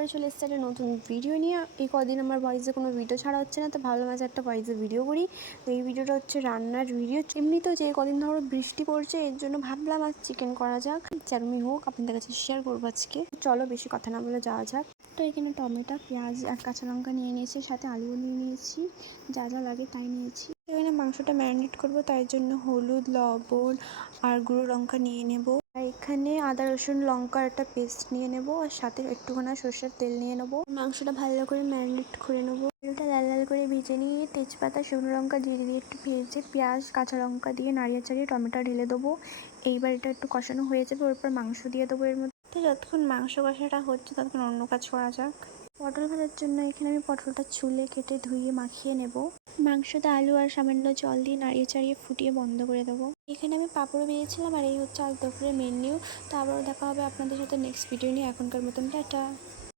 আবার চলে এসেছে একটা নতুন ভিডিও নিয়ে। এই কদিন আমার ভয়েসে কোনো ভিডিও ছাড়া হচ্ছে না, তো ভালো মাঝে একটা ভয়েসে ভিডিও করি। তো এই ভিডিওটা হচ্ছে রান্নার ভিডিও। এমনিতেও যে কদিন ধরো বৃষ্টি পড়ছে, এর জন্য ভাবলাম আজ চিকেন করা যাক। যেমনই হোক আপনাদের কাছে শেয়ার করবো আজকে। চলো বেশি কথা না বলে যাওয়া যাক। তো এখানে টমেটো, পেঁয়াজ আর কাঁচা লঙ্কা নিয়ে নিয়েছি, সাথে আলুও নিয়ে নিয়েছি, যা যা লাগে তাই নিয়েছি। এখানে মাংসটা ম্যারিনেট করবো, তাই জন্য হলুদ, লবণ আর গুঁড়ো লঙ্কা নিয়ে নেব। আর এখানে আদা রসুন লঙ্কার একটা পেস্ট নিয়ে নেব, আর সাথে একটুখানি সর্ষের তেল নিয়ে নেবো। মাংসটা ভালো করে ম্যারিনেট করে নেবো। তেলটা লাল লাল করে ভেজে নিয়ে তেজপাতা, শুকনো লঙ্কা, জিরে দিয়ে একটু ভেজে পেঁয়াজ কাঁচা লঙ্কা দিয়ে নাড়িয়ে চাড়িয়ে টমেটো ঢেলে দেবো। এইবার এটা একটু কষানো হয়ে যাবে, ওর পর মাংস দিয়ে দেবো এর মধ্যে। তো যতক্ষণ মাংস কষাটা হচ্ছে ততক্ষণ অন্য কাজ করা যাক। পটল ভাজার জন্য এখানে আমি পটলটা ছুলে কেটে ধুয়ে মাখিয়ে নেব। মাংসতে আলু আর সামান্য জল দিয়ে নাড়িয়ে চাড়িয়ে ফুটিয়ে বন্ধ করে দেবো। এখানে আমি পাঁপড় ভেজেছিলাম, আর এই হচ্ছে আজ দুপুরের মেনু। তো আবারও দেখা হবে আপনাদের সাথে নেক্সট ভিডিও নিয়ে। এখনকার মতন টাটা।